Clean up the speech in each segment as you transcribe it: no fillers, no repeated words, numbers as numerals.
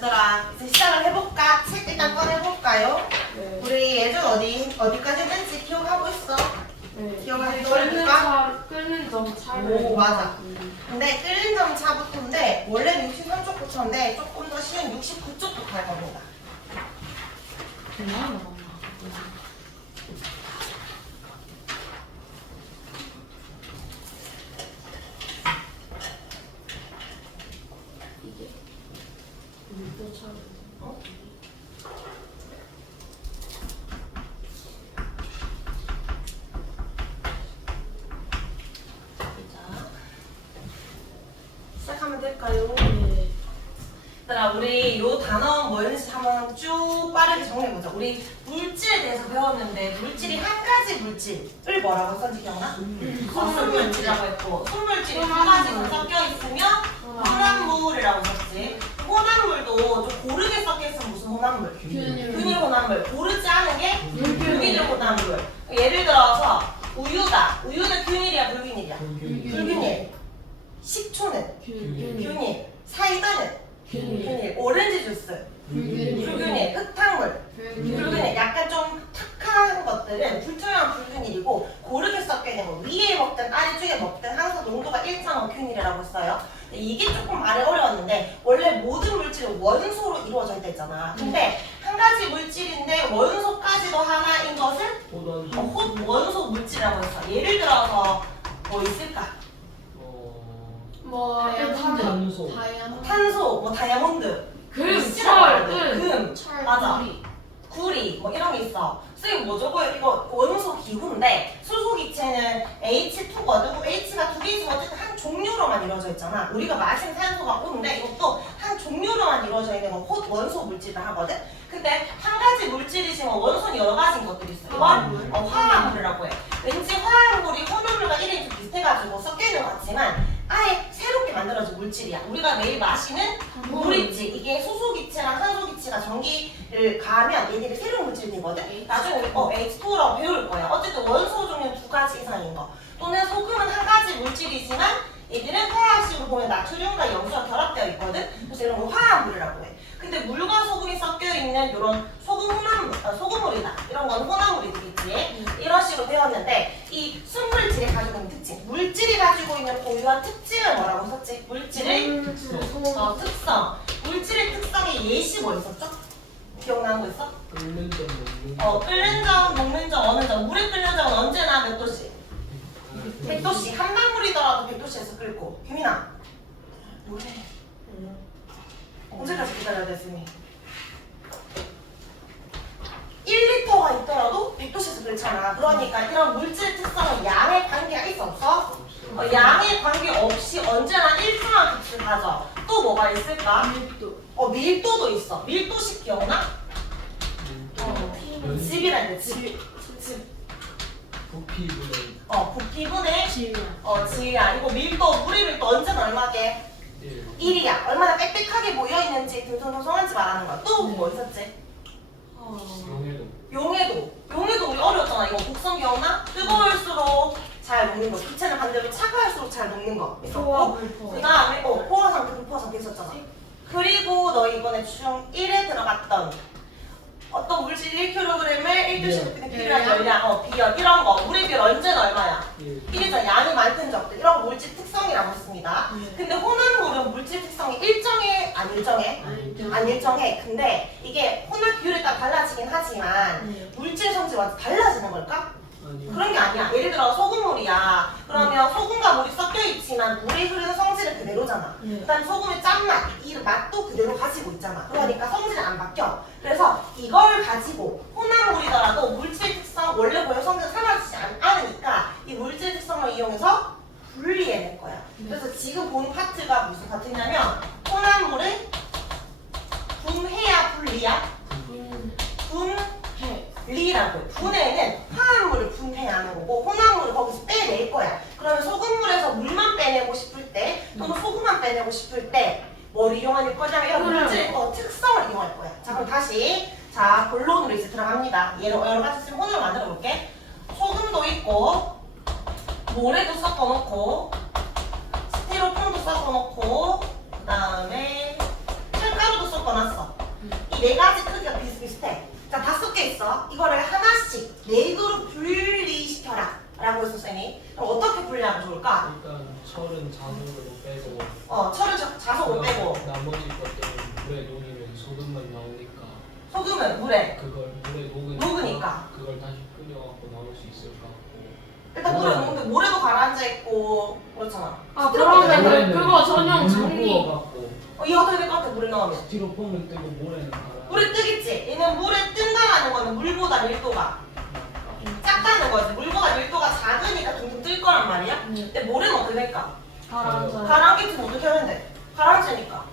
얘들아 이제 시작을 해볼까? 책 일단 꺼내볼까요? 네. 우리 예전 어디까지 했는지 기억하고 있어? 네. 기억을 해볼까? 끓는 점 차이. 오 맞아. 근데 끌린 점 차부터인데 원래는 63쪽부터인데 조금 더 쉬운 69쪽부터 할 겁니다. 이게 물도 차이. 어? 자, 시작하면 될까요? 네. 얘들아 우리 요 단어 뭐였는지 한번 쭉 빠르게 정리해보자. 우리 물질에 대해서 배웠는데 물질이 한 가지 물질을 뭐라고 썼는지 기억나? 순물질이라고 했고 순물질이 두 가지가 섞여 있으면 혼합물이라고 썼지. 혼합물도 좀 고르게 섞여 있으면 무슨 혼합물? 균일 혼합물. 고르지 않은 게 불균일 혼합물. 예를 들어서 우유다. 우유는 균일이야 불균일이야? 불균일. 식초는 균일. 사이다는 균일. 오렌지 주스 불균일. 흙탕물 불균일. 약간 좀 탁한 것들은 불투명한 불균일이고 고르게 섞여 있는 거 위에 먹든 아래쪽에 먹든 항상 농도가 일정한 균일이라고 써요. 이게 조금 말이 어려웠는데 원래 모든 물질은 원소로 이루어져 있다 했잖아. 근데 한 가지 물질인데 원소까지도 하나인 것을 원소 물질이라고 했어. 예를 들어서 뭐 있을까? 뭐 탄소. 탄소, 뭐 다이아몬드, 금, 맞아. 구리 뭐 이런 게 있어. 선생님 뭐 저거 이거 원소 기구인데 수소 기체는 H2거든. H가 두 개 있으면 어쨌든 한 종류로만 이루어져 있잖아. 우리가 마신 산소가 O인데 이것도 한 종류로만 이루어져 있는 건 원소 물질을 하거든. 근데 한 가지 물질이지만 원소는 여러 가지인 것들이 있어. 이건 화합물이라고 해. 왠지 화합물이 혼합물과 이름이 좀 비슷해가지고 섞여 있는 것 같지만 아예 새롭게 만들어진 물질이야. 우리가 매일 마시는 물 있지. 이게 수소기체랑 산소기체가 전기를 가하면 얘들이 새로운 물질이 되거든. 나중에 우리 H2O라고 배울 거야. 어쨌든 원소 종류는 두 가지 이상인 거. 또는 소금은 한 가지 물질이지만 얘들은 화학식으로 보면 나트륨과 염소가 결합되어 있거든. 그래서 이런 걸 화합물이라고 해. 근데 물과 소금이 섞여 있는 이런 소금 혼합물, 소금물이다. 이런 건 혼합물이 되겠지. 이런 식으로 배웠는데 이 순물질이 가지고 있는 특징, 물질이 가지고 있는 고유한 특징을 뭐라고 썼지? 물질의 특성. 물질의 특성의 예시 뭐 있었죠? 기억나는 거 있어? 끓는 점, 끓는 점, 녹는 점, 어느 점. 물에 끓는 점은 언제나 몇 도씨? 100도씨. 한방물이더라도 100도씨에서 끓고. 규민아. 뭐해? 언제까지 기다려야 돼, 쌤이? 1리터가 있더라도 100도씨에서 끓잖아. 그러니까 이런 물질 특성은 양의 관계가 있어, 없어? 양의 관계 없이 언제나 일정한 값을 가져. 또 뭐가 있을까? 밀도도 있어. 밀도식 기억나? 집이란 게 집. 부피분의 부피분의 질량. 이거 밀도, 물의 밀도 언제나 얼마게? 1이야. 얼마나 빽빽하게 모여있는지 등등성성한지 말하는 거야. 또 뭐 있었지? 용해도. 용해도 우리 어려웠잖아. 이거 곡선 기억나? 뜨거울수록 잘 녹는 거. 기체는 반대로 차가울수록 잘 녹는 거 있었고 그 다음에 포화 상태, 불포화 상태 있었잖아. 그리고 너 이번에 중1에 들어갔던 어떤 물질 1kg을 1교시부터 필요한 열량, 비열 이런 거. 물의 비율 언제나 얼마야? 1이잖아. 양이 많든 적든 이런 거 물질 특성이라고 했습니다. 근데 혼합물은 물질 특성이 일정해? 안 일정해? 안 일정해. 근데 이게 혼합 비율에 따라 달라지긴 하지만 물질 성질이 완전 달라지는 걸까? 그런 게 아니야. 예를 들어 소금물이야. 그러면 소금과 물이 섞여 있지만 물이 흐르는 성질은 그대로잖아. 그다음 소금의 짠맛, 이 맛도 그대로 가지고 있잖아. 그러니까 성질은 안 바뀌어. 그래서 이걸 가지고 혼합물이더라도 물질 특성 원래 고유 성질은 사라지지 않으니까 이 물질 특성을 이용해서 분리해낼 거야. 그래서 지금 본 파트가 무슨 파트냐면 혼합물을 분해야 분리야? 분리라고 해. 분해는 화합물을 분해하는 거고 혼합물을 거기서 빼낼 거야. 그러면 소금물에서 물만 빼내고 싶을 때 또는 소금만 빼내고 싶을 때 뭘 이용할 거냐면 이런 물질의 특성을 이용할 거야. 자 그럼 다시 본론으로 이제 들어갑니다. 여러 가지 지금 혼을 만들어 볼게. 소금도 있고 모래도 섞어 놓고 스티로폼도 섞어 놓고 그 다음에 철가루도 섞어 놨어. 이 네 가지 크기가 비슷비슷해. 자, 5개 있어. 이거를 하나씩 4그룹 분리시켜라 라고 했어 쌤이. 그럼 어떻게 분리하면 좋을까? 일단 철은 자석으로 빼고 철을 자석으로 빼고 나머지 것들은 물에 녹이면 소금만 나오니까 소금은 물에 그걸 물에 녹으니까. 그걸 다시 끓여갖고 나올 수 있을 것 같고 일단 물에 녹는데 모래도 가라앉아 있고 그렇잖아. 아 스티로폼은 그러면은 그거 전용 물 정리. 부어갖고 이게 어떻게 될 것 같아 물에 넣으면? 스티로폼은 뜨고 모래는 가라 물에 뜨겠지. 얘는 물에 뜬다라는 거는 물보다 밀도가 작다는 거지. 물보다 밀도가 작으니까 둥둥 뜰 거란 말이야. 근데 모래는 어떻게 될까? 가라앉아요. 가라앉겠지는 어떻게 하면 돼? 가라앉으니까.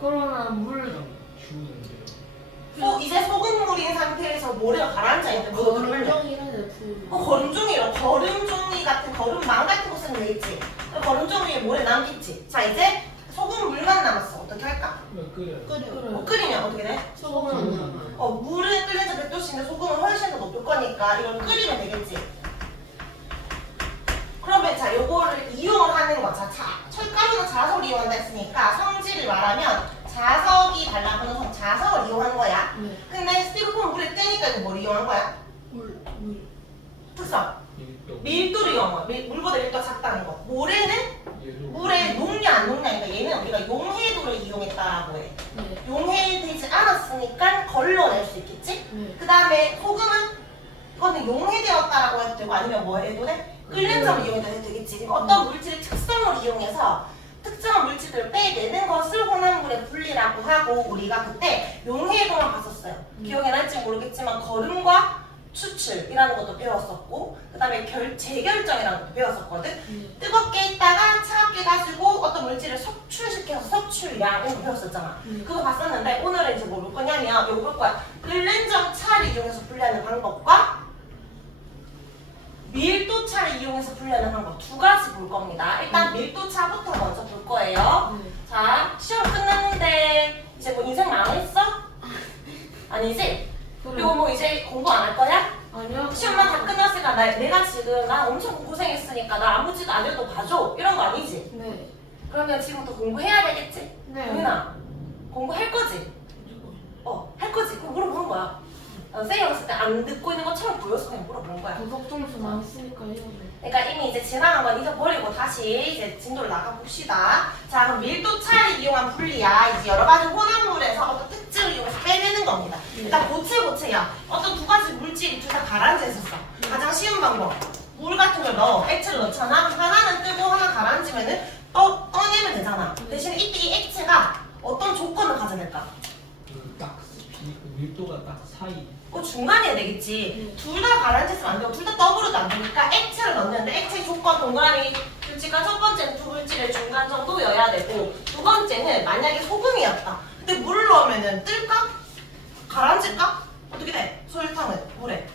그러면 물 그냥 주는데요 이제 소금물인 상태에서 모래가 가라앉아 있는데 뭐 어떻게 하면 돼? 거름종이라는 그 거름종이로 거름종이 같은 거름망 같은 거 쓰면 되겠지. 거름종이에 모래 남겠지. 자 이제 소금물만 남았어. 어떻게 할까? 끓여요 끓여. 끓이면 어떻게 돼? 소금은 남아요. 물은 끓여서 100도씨인데 소금은 훨씬 더 높을 거니까 이걸 끓이면 되겠지. 그러면 자 요거를 이용을 하는 거. 자 철가루는 자석을 이용한다 했으니까 성질을 말하면 자석이 달라붙는 자석을 이용한 거야. 네. 근데 스티로폼 물에 뜨니까 이거 뭘 이용한 거야? 물. 특성. 밀도 밀도를 이용한 거야. 물보다 밀도가 작다는 거. 모래는 얘도 물에 녹냐 안 녹냐니까 얘는 우리가 용해도를 이용했다라고 해. 네. 용해되지 않았으니까 걸러낼 수 있겠지? 네. 그 다음에 소금은 이거는 용해되었다라고 해도 되고 아니면 뭐 해도 돼? 끓는 점을 이용해도 되겠지. 그러니까 어떤 물질의 특성을 이용해서 특정한 물질들을 빼내는 것을 혼합물의 분리라고 하고 우리가 그때 용해도만 봤었어요. 기억이 날지 모르겠지만 거름과 추출이라는 것도 배웠었고 그 다음에 재결정이라는 것도 배웠었거든. 뜨겁게 있다가 차갑게 가지고 어떤 물질을 석출시켜서 석출량 이런 거 배웠었잖아. 그거 봤었는데 오늘은 이제 뭐 볼 거냐면 이거 볼 거야. 끓는 점 차를 이용해서 분리하는 방법과 밀도차를 이용해서 분리하는 방법 2가지 볼 겁니다. 일단 밀도차부터 먼저 볼 거예요. 자, 시험 끝났는데 이제 뭐 인생 망했어? 아니지? 그리고 뭐 이제 공부 안 할 거야? 아니요. 시험만 다 끝났으니까 내가 지금 나 엄청 고생했으니까 나 아무 짓 안 해도 봐줘 이런 거 아니지? 네. 그러면 지금부터 공부해야 되겠지? 네. 동윤아 공부할 거지? 할 거지? 그럼 물어보는 거야. 쌤이 봤을 때 안 듣고 있는 것처럼 보여서 그냥 물어보는 거야. 도덕 점수 많이 쓰니까 이러네. 그러니까 이미 이제 지나간 건 잊어버리고 다시 이제 진도를 나가봅시다. 자, 그럼 밀도차를 이용한 분리야. 이제 여러 가지 혼합물에서 어떤 특징을 이용해서 빼내는 겁니다. 일단 고체야. 어떤 2가지 물질이 둘 다 가라앉아 있었어. 가장 쉬운 방법. 물 같은 걸 넣어. 액체를 넣잖아. 하나는 뜨고 하나 가라앉으면은 꺼내면 되잖아. 대신에 이때 이 액체가 어떤 조건을 가져낼까? 밀도가 딱 사이 중간이어야 되겠지. 둘 다 가라앉았으면 안 되고 둘 다 더블어도 안 되니까 액체를 넣는데 액체 조건 동그라미 규칙과 첫 번째는 두 물질의 중간 정도여야 되고 2번째는 만약에 소금이었다. 근데 물을 넣으면은 뜰까? 가라앉을까? 어떻게 돼? 설탕은 물에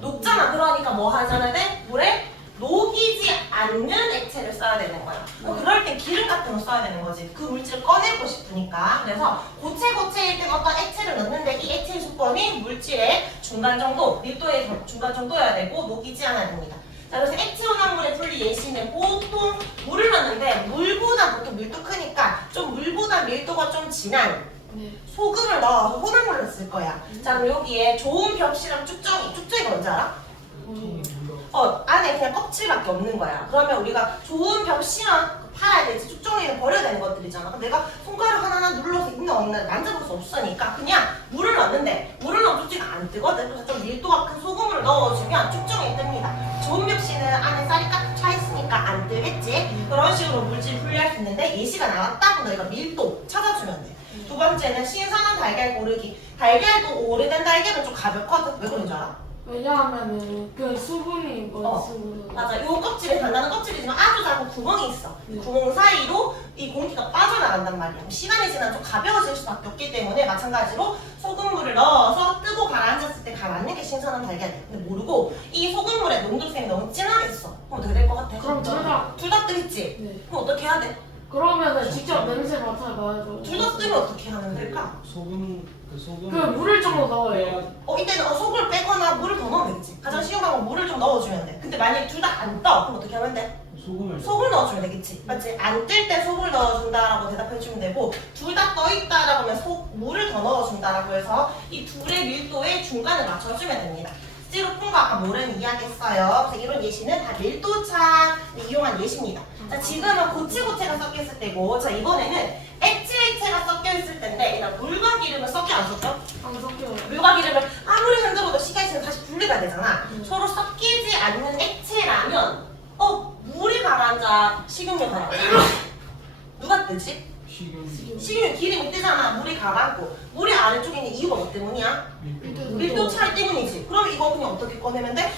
녹잖아. 그러니까 뭐 하잖아 돼? 물에 녹이지 않는 액체를 써야 되는 거야. 그럴 땐 기름 같은 거 써야 되는 거지. 그 물질을 꺼내고 싶으니까. 그래서 고체일 땐 어떤 액체를 넣는데 이 액체의 조건이 물질의 중간 정도, 밀도의 중간 정도여야 되고 녹이지 않아야 됩니다. 자, 그래서 액체 혼합물의 분리 예시는 보통 물을 넣는데 물보다 보통 밀도 크니까 좀 물보다 밀도가 좀 진한 소금을 넣어서 혼합물을 쓸 거야. 자, 그럼 여기에 좋은 벽시랑 쭉정이가 뭔지 알아? 안에 그냥 껍질밖에 없는 거야. 그러면 우리가 좋은 벽시랑 팔아야 되지. 쭉정이는 버려야 되는 것들이잖아. 그럼 내가 손가락 하나하나 눌러서 있나 없나 만져볼 수 없으니까 그냥 물을 넣는데 물을 넣으면 쭉정이가 안 뜨거든. 그래서 좀 밀도가 큰 소금을 넣어주면 쭉정이 뜹니다. 좋은 벽시는 안에 쌀이 꽉 차 있으니까 안 뜨겠지. 그런 식으로 물질 분리할 수 있는데 예시가 나왔다고 너희가 밀도 찾아주면 돼. 2번째는 신선한 달걀 고르기. 달걀도 오래된 달걀은 좀 가볍거든. 왜 그런 줄 알아? 왜냐하면은 그 수분이 수분. 맞아. 요 껍질에 단단한 껍질이지만 아주 작은 구멍이 있어. 네. 구멍 사이로 이 공기가 빠져나간단 말이야. 시간이 지나면 좀 가벼워질 수밖에 없기 때문에 마찬가지로 소금물을 넣어서 뜨고 가라앉았을 때 가라앉는 게 신선한 달걀이야. 근데 모르고 이 소금물에 농도수이 너무 진하게 있어. 그럼 어떻게 될 것 같아? 그럼 둘 다 뜨겠지? 네. 그럼 어떻게 해야 돼? 그러면은 직접 냄새 맡아봐야죠. 둘 다 뜨면 어떻게 하면 될까? 소금 그 물을 좀 더 넣어요. 이때는 소금을 빼거나 물을 더 넣으면 되겠지. 가장 쉬운 방법 물을 좀 넣어주면 돼. 근데 만약에 둘 다 안 떠, 그럼 어떻게 하면 돼? 속을 넣어주면 되겠지. 맞지? 안 뜰 때 속을 넣어준다라고 대답해주면 되고 둘 다 떠있다라고 하면 물을 더 넣어준다라고 해서 이 둘의 밀도의 중간을 맞춰주면 됩니다. 스티로폼과 아까 모래는 이야기했어요. 그래서 이런 예시는 다 밀도차 이용한 예시입니다. 자, 지금은 고체고체가 섞였을 때고 자 이번에는 액체가 섞여있을 텐데 일단 물과 기름은 섞여 안 섞여? 안 섞여요. 물과 기름을 아무리 흔들어도 시간이 지나면 다시 분리가 되잖아. 서로 섞이지 않는 액체라면 물이 가라앉아 식용유 가라앉아 누가 뜨지? 식용유 기름이 뜨잖아. 물이 가라앉고 물이 아래쪽에 있는 이유가 뭐 때문이야? 밀도 차이 때문이지. 그럼 이거 그냥 어떻게 꺼내면 돼?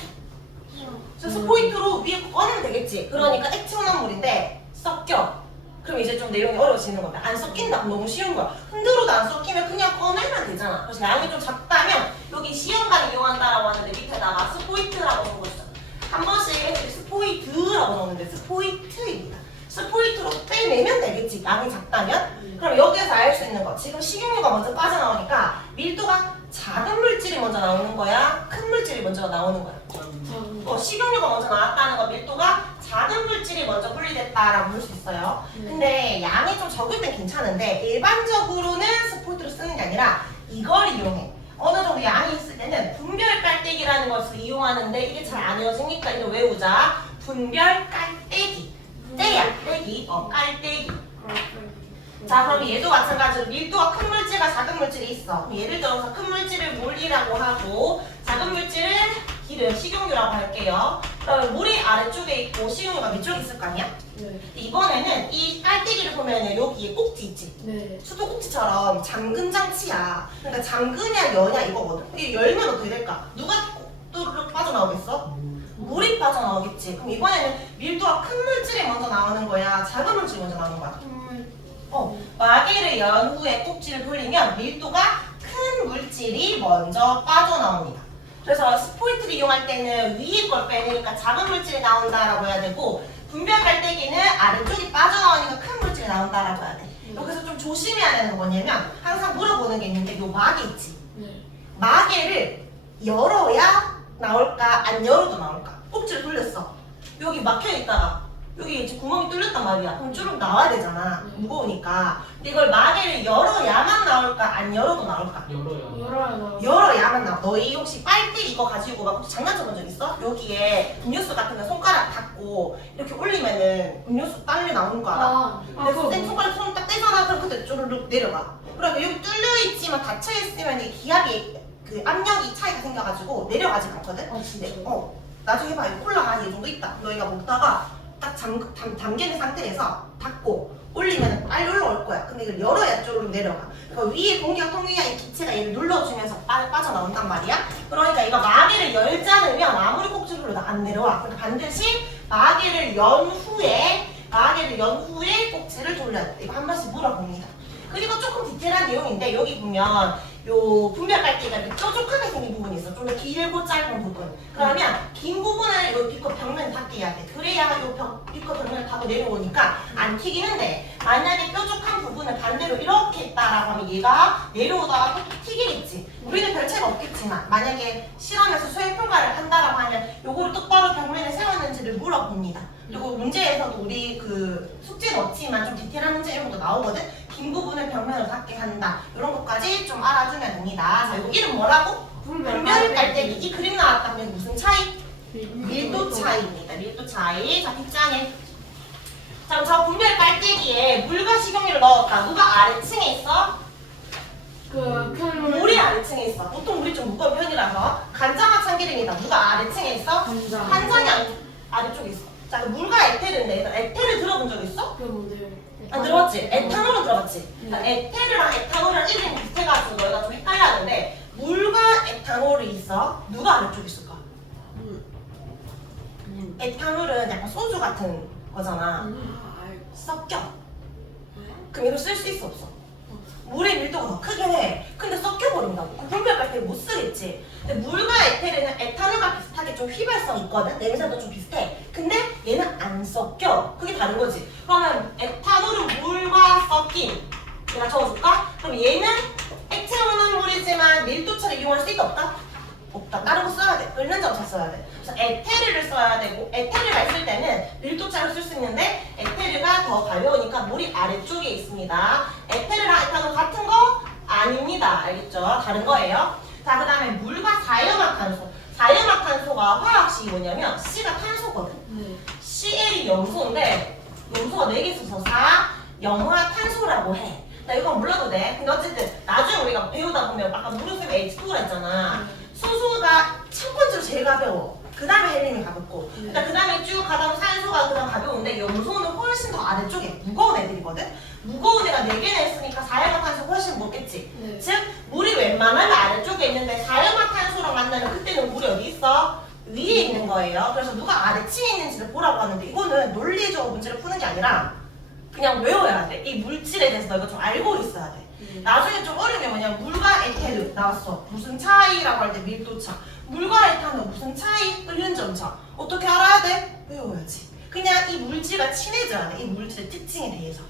그래서 포인트로 위에 꺼내면 되겠지. 그러니까 액체온한 물인데 섞여. 그럼 이제 좀 내용이 어려워지는 건데 안 섞인다. 너무 쉬운 거야. 흔들어도 안 섞이면 그냥 꺼내면 되잖아. 그래서 양이 좀 작다면 여기 시험관을 이용한다라고 하는데 밑에다가 스포이트라고 적은 거죠. 한 번씩 스포이트라고 적는데 스포이트입니다. 스포이트로 빼내면 되겠지. 양이 작다면. 그럼 여기에서 알 수 있는 거. 지금 식용유가 먼저 빠져나오니까 밀도가 작은 물질이 먼저 나오는 거야? 큰 물질이 먼저 나오는 거야? 식용유가 먼저 나왔다는 거 밀도가 작은 물질이 먼저 분리됐다라고 볼 수 있어요. 근데 양이 좀 적을 땐 괜찮은데 일반적으로는 스포이트를 쓰는 게 아니라 이걸 이용해. 어느 정도 양이 있을 때는 분별 깔때기라는 것을 이용하는데 이게 잘 안 외워지니까 이거 외우자. 분별 깔때기. 떼야, 떼기. 깔때기. 자, 그럼 얘도 마찬가지로 밀도가 큰 물질과 작은 물질이 있어. 그럼 예를 들어서 큰 물질을 물이라고 하고 작은 물질은 기름, 식용유라고 할게요. 그러면 물이 아래쪽에 있고 식용유가 위쪽에 있을 거 아니야? 네. 이번에는 이 깔때기를 보면 여기에 꼭지 있지? 네. 수도 꼭지처럼 잠근 장치야. 그러니까 잠그냐 여냐 이거거든. 이게 열면 어떻게 될까? 누가 또르륵 빠져나오겠어? 물이 빠져나오겠지. 그럼 이번에는 밀도가 큰 물질이 먼저 나오는 거야? 작은 물질이 먼저 나오는 거야? 마개를 연 후에 꼭지를 돌리면 밀도가 큰 물질이 먼저 빠져나옵니다. 그래서 스포이트를 이용할 때는 위에 걸 빼내니까 작은 물질이 나온다라고 해야 되고 분별 깔때기는 아래쪽이 빠져나오니까 큰 물질이 나온다라고 해야 돼. 여기서 좀 조심해야 되는 건 뭐냐면 항상 물어보는 게 있는데 요 마개 있지? 네. 마개를 열어야 나올까 안 열어도 나올까? 꼭지를 돌렸어. 여기 막혀있다가 여기 이제 구멍이 뚫렸단 말이야. 그럼 쭉 나와야 되잖아. 무거우니까. 근데 이걸 마개를 열어야만 나올까? 안 열어도 나올까? 열어요. 열어야만 나와. 너희 혹시 빨대 이거 가지고 막 혹시 장난쳐 본 적 있어? 여기에 음료수 같은 거 손가락 닫고 이렇게 올리면은 음료수 빨리 나오는 거 알아? 근데 쌤 손가락 손 딱 떼잖아. 그럼 그때 쪼르륵 내려가. 그러니까 여기 뚫려있지만 닫혀있으면 이 기압이 그 압력이 차이가 생겨가지고 내려가지 않거든? 아 진짜? 나중에 봐. 이거 콜라가 이 정도 있다. 너희가 먹다가 딱 담겨있는 상태에서 닫고 올리면 빨리 올라올 거야. 근데 이걸 열어야 쪼르륵 내려가. 그러니까 위에 공기가 통해야 이 기체가 얘를 눌러주면서 빠져나온단 말이야. 그러니까 이거 마개를 열지 않으면 아무리 꼭지를 눌러도 안 내려와. 그러니까 반드시 마개를 연 후에 꼭지를 돌려야 돼. 이거 한 번씩 물어봅니다. 그리고 조금 디테일한 내용인데 여기 보면 요 분별 깔때기가 이렇게 뾰족하게 생긴 부분이 있어. 좀 더 길고 짧은 부분. 그러면 긴 부분을 요 비커 벽면에 닿게 해야 돼. 그래야 요 비커 벽면을 닿고 내려오니까 안 튀기는데 만약에 뾰족한 부분을 반대로 이렇게 했다라고 하면 얘가 내려오다가 또 튀기겠지. 우리는 별 차이가 없겠지만 만약에 실험에서 수행평가를 한다라고 하면 요거를 똑바로 벽면에 세웠는지를 물어봅니다. 그리고 문제에서도 우리 그 숙제는 없지만 좀 디테일한 문제 이런 것도 나오거든. 긴 부분을 벽면으로 닿게 한다. 이런 것까지 좀 알아주면 됩니다. 자, 이거 이름 뭐라고? 분별 깔때기. 이 그림 나왔다면 무슨 차이? 밀도 차이입니다. 밀도 차이. 자, 뒷장에. 자, 그럼 저 분별 깔때기에 물과 식용유를 넣었다. 누가 아래층에 있어? 물이 아래층에 있어. 보통 물이 좀 무거운 편이라서. 간장과 참기름이다. 누가 아래층에 있어? 간장이 아래쪽에 있어. 자, 물과 에테르인데 에테르 들어본 적 있어? 그게 뭔데요? 안 들어봤지? 에탄올은 들어봤지? 그러니까 에테르랑 에탄올이랑 이름이 비슷해가지고 너희가 좀 헷갈려하는데 물과 에탄올이 있어. 누가 아래쪽에 있을까? 에탄올은 약간 소주 같은 거잖아. 섞여. 그럼 이거 쓸 수 있어 없어? 물의 밀도가 더 크긴 해. 근데 섞여버린다고. 그럼 분별 깔때기 못 쓰겠지. 근데 물과 에테르는 에탄올과 비슷하게 좀 휘발성이 있거든. 냄새도 좀 비슷해. 근데 얘는 안 섞여. 그게 다른 거지. 그러면 에탄올은 물과 섞인. 내가 적어줄까? 그럼 얘는 액체 온화물이지만 밀도차를 이용할 수 있다 없다? 없다. 다른 거 써야 돼. 끓는 점차 써야 돼. 그래서 에테르를 써야 되고 에테르가 있을 때는 밀도차를 쓸 수 있는데 에테르가 더 가벼우니까 물이 아래쪽에 있습니다. 에테르랑 에탄올 같은 거 아닙니다. 알겠죠? 다른 거예요. 자, 그 다음에 물과 사이화탄소. 사이화탄소가 화학식이 뭐냐면 C가 탄소거든. 네. CL이 염소인데 염소가 4개 있어서 사염화탄소라고 해. 나 이건 몰라도 돼. 근데 어쨌든 나중에 우리가 배우다 보면 아까 무르셈에 H2가 있잖아. 수소가 첫 번째로 제일 가벼워. 그 다음에 헬륨이 가볍고. 그러니까 그 다음에 쭉 가다 보면 산소가 그 다음 가벼운데 염소는 훨씬 더 아래쪽에 무거운 애들이거든. 무거운 애가 4개나 있으니까 사이화탄소 훨씬 무겁겠지. 네. 즉 물이 웬만하면 아래쪽에 있는데 사이화탄소랑 만나면 그때는 물이 어디 있어? 위에 있는 거예요. 그래서 누가 아래층에 있는지를 보라고 하는데 이거는 논리적으로 문제를 푸는 게 아니라 그냥 외워야 돼. 이 물질에 대해서 너가 좀 알고 있어야 돼. 나중에 좀 어려운 게 뭐냐면 물과 에테르 나왔어. 무슨 차이라고 할 때 밀도차. 물과 에탄올 무슨 차이? 은연점차. 어떻게 알아야 돼? 외워야지. 그냥 이 물질과 친해져야 돼. 이 물질의 특징에 대해서.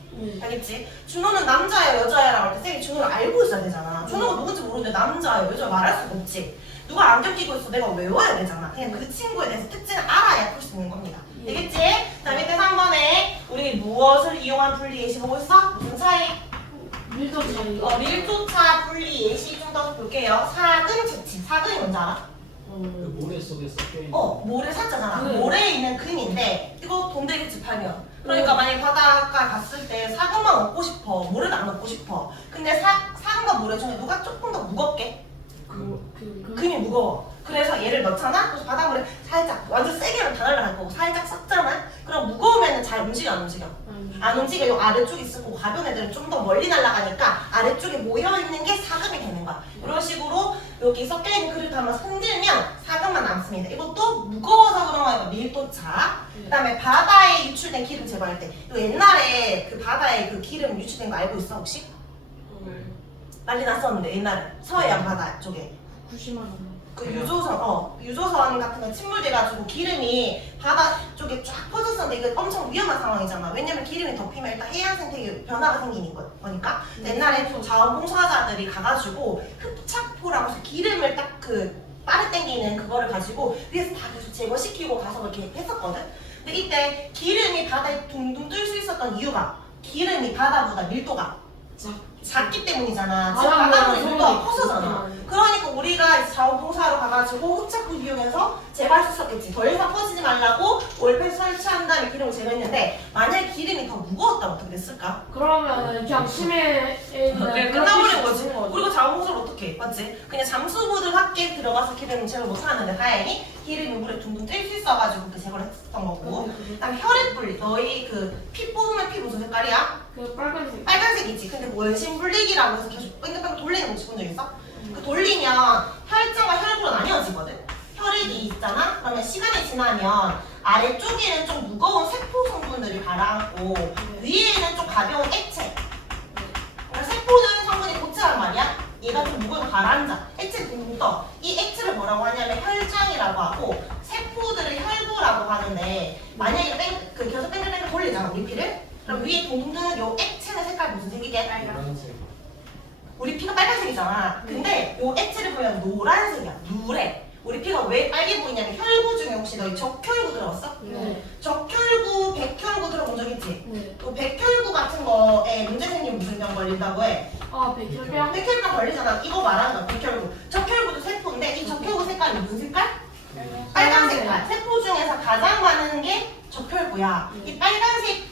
알겠지? 준호는 남자야 여자야라고 할 때 쌤이 준호를 알고 있어야 되잖아. 준호가 누군지 모르는데 남자야 여자 말할 수가 없지. 누가 안경 끼고 있어 내가 외워야 되잖아. 그냥 그 친구에 대해서 특징을 알아야 풀 수 있는 겁니다. 되겠지? 자 밑에 3번에 우리 무엇을 이용한 분리 예시 보고 있어? 무슨 차이? 밀도 차이. 밀도차 분리 예시 좀 더 볼게요. 사근 채취. 사근이 뭔지 알아? 그 모래 속에 섞여있는 모래 사자잖아. 네. 모래에 있는 금인데 이거 돈 되겠지 팔면. 그러니까 만약에 바닷가 갔을 때 사근만 얻고 싶어. 모래는 안 얻고 싶어. 근데 사근과 모래 중에 누가 조금 더 무겁게? 금이 무거워. 그래서 얘를 넣잖아? 그래서 바닷물에 살짝 완전 세게는 다 날아갈 거고 살짝 섞잖아? 그럼 무거우면 잘 움직여 안 움직여? 안 움직여. 요 아래쪽에 있을 거고 가벼운 애들은 좀 더 멀리 날아가니까 아래쪽에 모여있는 게 사금이 되는 거야. 이런 식으로 여기 섞여있는 그릇 한번 흔들면 사금만 남습니다. 이것도 무거워서 그런 거니까 밀도차. 그 다음에 바다에 유출된 기름 제거할 때 이거 옛날에 그 바다에 그 기름 유출된 거 알고 있어 혹시? 난리 났었는데 옛날에 서해안 바다 쪽에 90만 원. 그 유조선 같은 거 침몰돼가지고 기름이 바다 쪽에 쫙 퍼졌었는데 이거 엄청 위험한 상황이잖아. 왜냐면 기름이 덮이면 일단 해양 생태계 변화가 생기는 거니까. 옛날에 자원봉사자들이 가가지고 흡착포라고 해서 기름을 딱 그 빠르 당기는 그거를 가지고 위에서 다 계속 제거시키고 가서 이렇게 했었거든. 근데 이때 기름이 바다에 둥둥 뜰 수 있었던 이유가 기름이 바다보다 밀도가 작기 때문이잖아. 지금 바닷물이 밀도가 커서잖아. 그러니까 우리가 자원봉사하러 가가지고 흡착포 이용해서 제거할 수 있었겠지. 더 이상 퍼지지 말라고 올펜 설치한 다음에 기름을 제거했는데 만약에 기름이 더 무거웠다면 어떻게 됐을까? 그러면 그냥 심해 끝나버린 거지. 우리가 자원봉사를 어떻게 해? 맞지? 그냥 잠수부들 밖에 들어가서 기름을 제거 못하는데 다행히 기름이 물에 둥둥 뜰 수 있어가지고 그 제거를 했었던 거고. 그다음에 혈액 분리. 너희 그 피 뽑으면 피 무슨 색깔이야? 그 빨간색. 빨간색이지. 근데 원심 분리기라고 해서 계속 뺑뺑뺑 돌리는 거 혹시 본 적 있어? 그 돌리면 혈장과 혈구로 나뉘어지거든? 혈액이 있잖아? 그러면 시간이 지나면 아래쪽에는 좀 무거운 세포 성분들이 가라앉고 위에는 좀 가벼운 액체. 그러니까 세포는 성분이 고체란 말이야? 얘가 좀 무거운 가라앉아. 액체 둥둥 떠. 이 액체를 뭐라고 하냐면 혈장이라고 하고 세포들을 혈구라고 하는데 만약에 계속 뺑뺑뺑 돌리잖아 우리 피를? 그럼 위에 둥둥 뜨는 요 액체의 색깔 무슨 색이게? 노란색 우리 피가 빨간색이잖아. 근데 요 액체를 보면 노란색이야. 누래. 우리 피가 왜 빨개 보이냐면 혈구 중에 혹시 너희 적혈구 들어봤어? 네. 적혈구, 백혈구 들어본 적 있지? 네. 또 백혈구 같은 거에 문제 생기면 무슨 병 걸린다고 해? 아, 백혈병? 백혈병 걸리잖아. 이거 말하는 거야. 백혈구. 적혈구도 세포인데 이 적혈구 색깔이 무슨 색깔? 빨간 색깔. 세포 중에서 가장 많은 게 적혈구야. 이 빨간색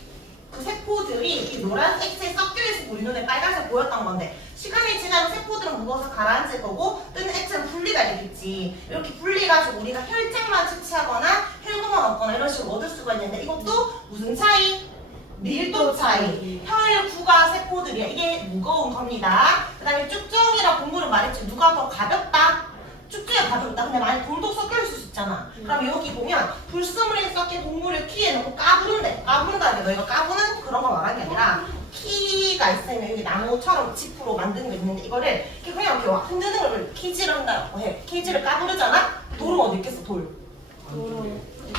그 세포들이 이 노란 액체에 섞여있어 우리 눈에 빨간색 보였던 건데 시간이 지나면 세포들은 무거워서 가라앉을 거고 뜨는 액체는 분리가 되겠지. 이렇게 분리가지고 우리가 혈장만 채취하거나 혈구만 얻거나 이런 식으로 얻을 수가 있는데 이것도 무슨 차이? 밀도 차이. 혈구가 세포들이야. 이게 무거운 겁니다. 그 다음에 쭉정이랑 곡물은 말했지. 누가 더 가볍다? 쭉쭉이 가볍다. 근데 만약 돌도 섞여 있을 수 있잖아. 그럼 여기 보면 불순물이 섞인 곡물을 키에 넣고 까부른대. 까부른다는 게 너희가 까부는 그런 거 말하는 게 아니라 키가 있으면 여기 나무처럼 지프로 만드는 게 있는데 이거를 이렇게 그냥 이렇게 흔드는 걸 키질을 한다고 해. 키질을 까부르잖아? 돌은 어디 있겠어? 돌.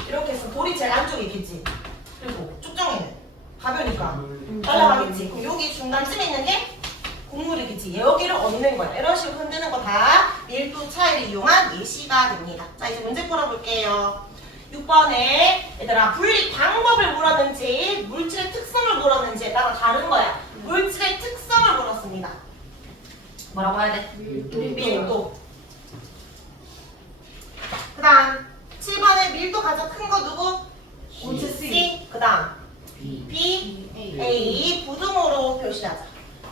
이렇게 해서 돌이 제일 안쪽에 있겠지. 그리고 쭉정이는 가벼우니까 날아가겠지. 그럼 여기 중간쯤에 있는 게 곡물이겠지. 여기를 얻는 거야. 이런 식으로 흔드는 거 다 다 밀도 차이를 이용한 예시가 됩니다. 자, 이제 문제 풀어볼게요. 6번에 얘들아 분리 방법을 물었는지 물질의 특성을 물었는지에 따라 다른 거야. 물질의 특성을 물었습니다. 뭐라고 해야 돼? 밀도. 그 다음 7번에 밀도 가장 큰 거 누구? C. 그 다음 B, A 부등호로 표시하자.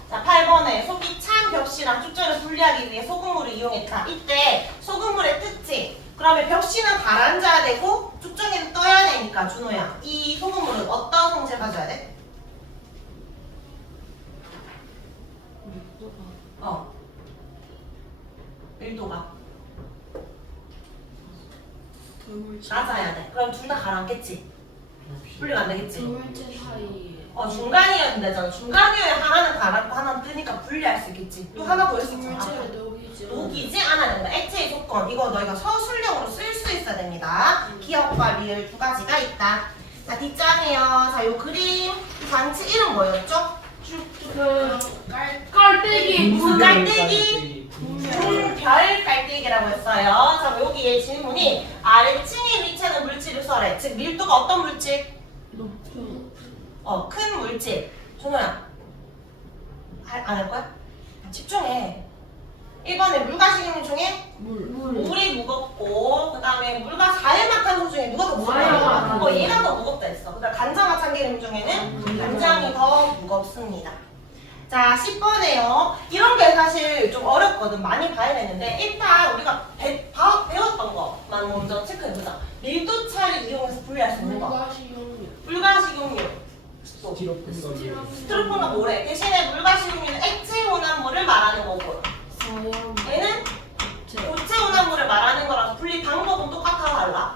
자, 8번에 속이 찬 벽시랑 축전을 분리하기 위해 소금물을 이용했다. 이때 소금물의 특징. 그러면 벽시는 가라앉아야 되고 축전에는 떠야 되니까 준호야. 이 소금물은 어떤 성질을 가져야 돼? 밀도가 낮아야 돼. 그럼 둘 다 가라앉겠지? 분리가 안 되겠지? 물체 사이에 중간이어야 된다잖아. 중간이어야 하나는 가라앉고 하나는 뜨니까 분리할 수 있겠지. 또 하나 더 있었잖아. 물체를 녹이지 녹이지 않아야 된다. 액체의 조건. 이거 너희가 서술형으로 쓸 수 있어야 됩니다. 기억과 리을 두 가지가 있다. 자, 뒷장이에요. 자, 요 그림 장치 이름 뭐였죠? 깔때기 무슨 깔때기? 별 깔때기라고 했어요. 자, 여기에 질문이 아래층에 위치하는 물질을 써래. 즉 밀도가 어떤 물질? 높은 큰 물질. 준호야. 안 할 거야? 집중해. 1번에 물과 식용 중에 물이 무겁고 그 다음에 물과 사해마탄소 중에 누가 더 무겁다? 얘가 더 무겁다 했어. 그 다음 간장과 참기름 중에는 간장이 더 무겁습니다. 자, 10번에요. 이런 게 사실 좀 어렵거든. 많이 봐야 되는데 일단 우리가 배웠던 것만 먼저 체크해보자. 밀도차를 이용해서 분리할 수 있는 거. 물과 식용유 물과 식용유. 또 스티로폼과 모래. 대신에 물과 식용유는 액체 혼합물을 말하는 거고 얘는 고체 혼합물을 말하는 거라서 분리 방법은 똑같아 달라?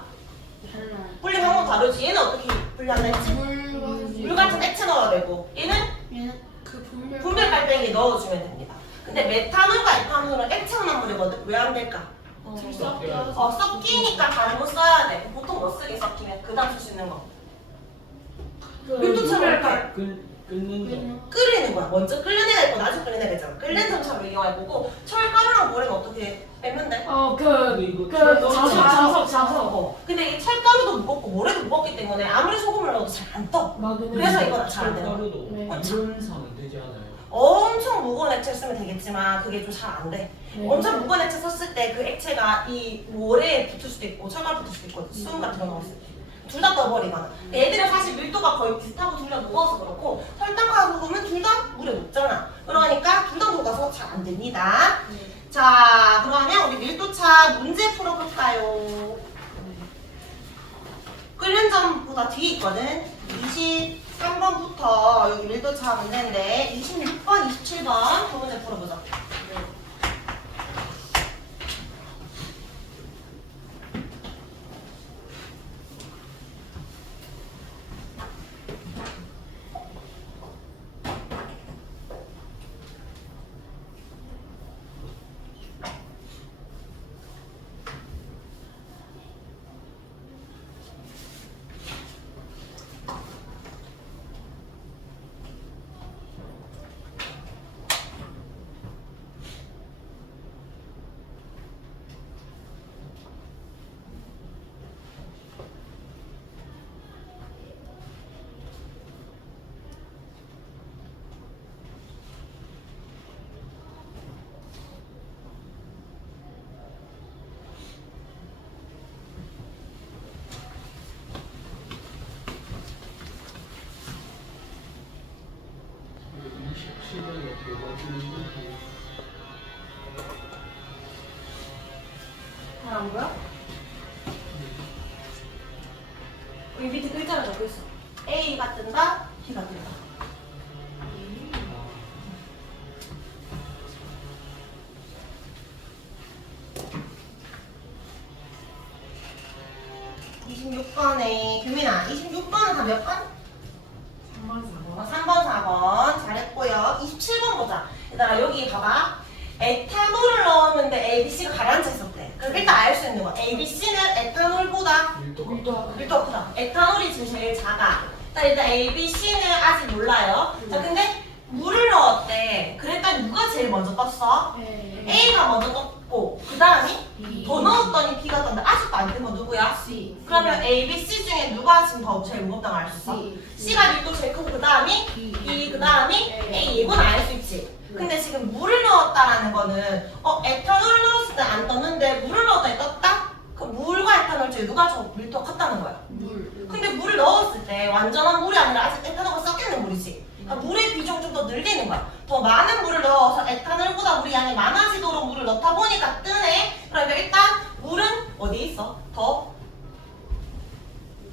분리 방법 다르지. 얘는 어떻게 분리한다 했지? 물 같은 액체 넣어야 되고 얘는 분별 깔때기 넣어주면 됩니다. 근데 메탄올과 에탄올은 액체 혼합물이거든. 왜 안 될까? 섞이니까 다른 거 써야 돼. 보통 뭐 쓰게 섞이면 그 다음 쓸 수 있는 거. 밀도차를 이렇게 끓이는 거야. 먼저 끓는 애가 있고 나중에 끓는 애가 있잖아. 끓는 점차로 이용할 거고 철가루랑 모래는 어떻게 빼면 돼? 자석 근데 이 철가루도 무겁고 모래도 무겁기 때문에 아무리 소금을 넣어도 잘 안 떠. 그래서 이건 잘 안 돼요. 가루도 네. 이론상은 되지 않아요. 엄청 무거운 액체를 쓰면 되겠지만 그게 좀 잘 안 돼. 엄청 무거운 액체 썼을 때 그 액체가 이 모래에 붙을 수도 있고 철가루 붙을 수도 있고 수분 같은 거 넣었을 때. 둘 다 떠버리거나. 얘들은 사실 밀도가 거의 비슷하고 둘 다 무거워서 그렇고 설탕과 소금은 둘 다 물에 녹잖아. 그러니까 둘 다 녹아서 잘 안 됩니다. 자, 그러면 우리 밀도차 문제 풀어볼까요? 끓는 점보다 뒤에 있거든. 23번부터 여기 밀도차 문제인데 26번, 27번 두 문제 풀어보자. 안 보여? 여기 밑에 글자가 적혀 있어. A가 뜬다, B가 뜬다. 규민아, 26번은 다 몇 번? 3번, 4번. 잘했고요. 27번 보자. 얘들아, 여기 봐봐. 에탄올을 넣었는데 ABC가 가라앉아 있었대. 그럼 일단 알 수 있는 거. ABC는 에탄올보다 밀도가 크다. 에탄올이 지금 제일 작아. 일단 ABC는 아직 몰라요. 자, 근데 물을 넣었대. 그랬더니 누가 제일 먼저 떴어? A가 먼저 떴고 그 다음이 더 넣었더니 B가 떴는데 아직도 안 뜬 거 누구야? C. 그러면 A, B, C 중에 누가 지금 더 제일 무겁다고 알 수 있어? C가 밀도 제일 크고 그 다음이 B, 그 다음이 A. 이건 알 수 있지. 근데 지금 물을 넣었다라는 거는 에탄올 넣었을 때 안 떴는데 물을 넣었더니 떴다? 그 물과 에탄올 중에 누가 더 밀도가 컸다는 거야. 근데 물을 넣었을 때 완전한 물이 아니라 아직 에탄올과 섞이는 물이지. 그러니까 물의 비중 좀 더 늘리는 거야. 더 많은 물을 넣어서 에탄올보다 물이 양이 많아지도록 물을 넣다 보니까 뜨네. 그러니까 일단 물은 어디 있어? 더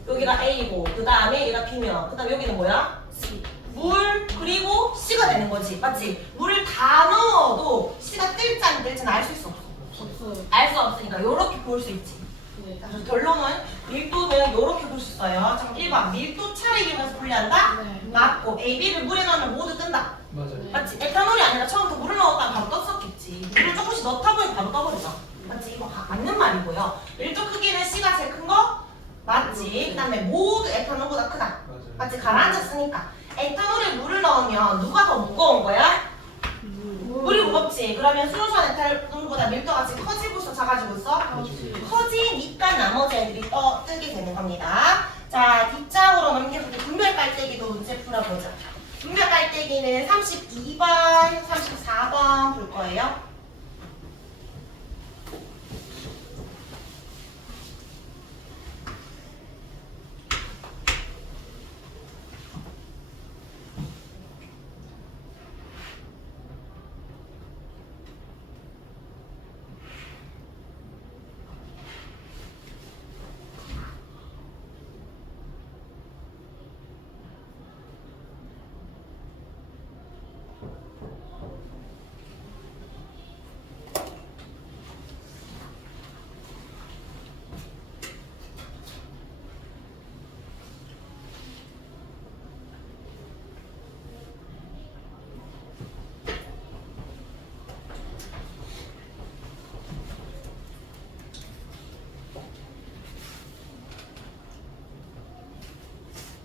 여기가 A고 그 다음에 얘가 B면 그 다음에 여기는 뭐야? C. 물 그리고 C가 되는 거지. 맞지? 물을 다 넣어도 C가 뜰지 안 뜰지는 알 수 있어 없어? 없어요. 알 수 없으니까 이렇게 볼 수 있지. 네. 그래서 결론은 밀도는 이렇게 볼 수 있어요. 자, 1번 밀도 차를 이용해서 분리한다? 네. 맞고 A, B를 물에 넣으면 모두 뜬다. 맞아요. 맞지? 에탄올이 아니라 처음부터 물을 넣었다가 바로 떴었겠지. 물을 조금씩 넣다 보니 바로 떠버리죠. 맞지? 이거 맞는 말이고요. 밀도 크기는 C가 제일 큰 거? 맞지? 그 다음에 모두 에탄올보다 크다. 맞아요. 맞지? 가라앉았으니까. 에탄올에 물을 넣으면 누가 더 무거운 거야? 물이 무겁지. 그러면 수소산 에탄올보다 밀도가 지금 커지고 있어? 작아지고 있어? 커지니까 나머지 애들이 뜨게 되는 겁니다. 자, 뒷장으로 넘겨서 분별 깔때기도 문제 풀어보자. 분별 깔때기는 32번, 34번 볼 거예요.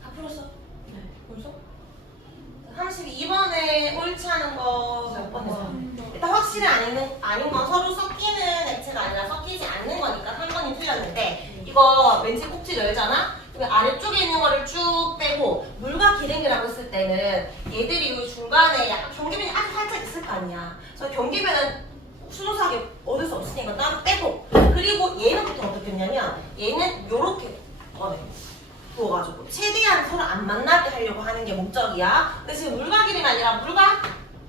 다 풀었어? 네. 벌써? 32번에 옳지 않은 거 몇 번이죠? 일단 확실히 아닌 건 서로 섞이는 액체가 아니라 섞이지 않는 거니까 3번이 틀렸는데 이거 왠지 꼭지 열잖아? 그러면 아래쪽에 있는 거를 쭉 빼고 물과 기름이라고 했을 때는 얘들이 이 중간에 약간 경계면이 아주 살짝 있을 거 아니야. 그래서 경계면은 수소사하게 얻을 수 없으니까 따로 빼고 그리고 얘는 보통 어떻게 했냐면 얘는 요렇게 부어가지고 최대한 서로 안 만나게 하려고 하는 게 목적이야. 근데 지금 물과 기름이 아니라 물과